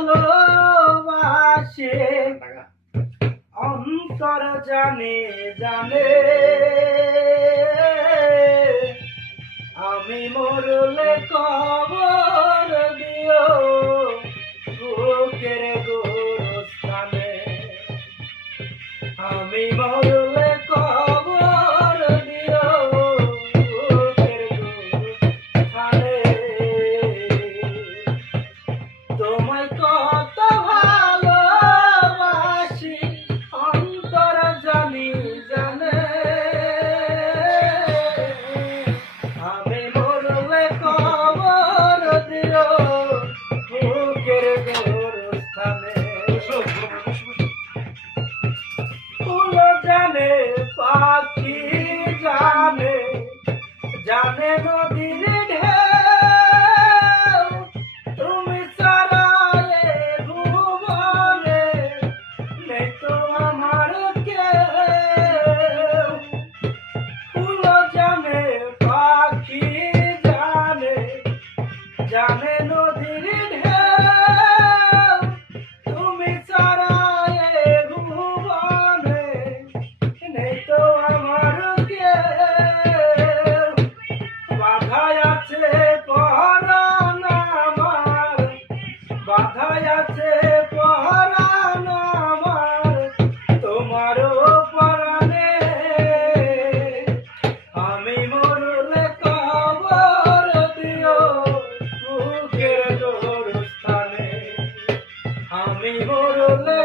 ভালোবাসে অন্তর জানে জানে আমি মরলে কবর দিও বুকের গোরস্থানে আমি মরলে কবর দিও বুকের গোরস্থানে তোমায় কত ভালোবাসি অন্তর জানি জানে আমি মরলে কবর দিও বুকের গোরস্থানে ফুল জানে পাখি জানে জানে নদীর ঢেউ তুমি ছাড়া এ ভুবনে নেই তো আমার কেউ ফুল জানে পাখি জানে জানে নদীর ঢেউ তুমি ছাড়া এ ভুবনে নেই তো আমার কেউ বাধায় আছে পরাণ আমার বাধায় আছে পরাণ আমার তোমারও পরাণে আমি মরলে কবর দিও বুকের গোরস্থানে আমি মরলে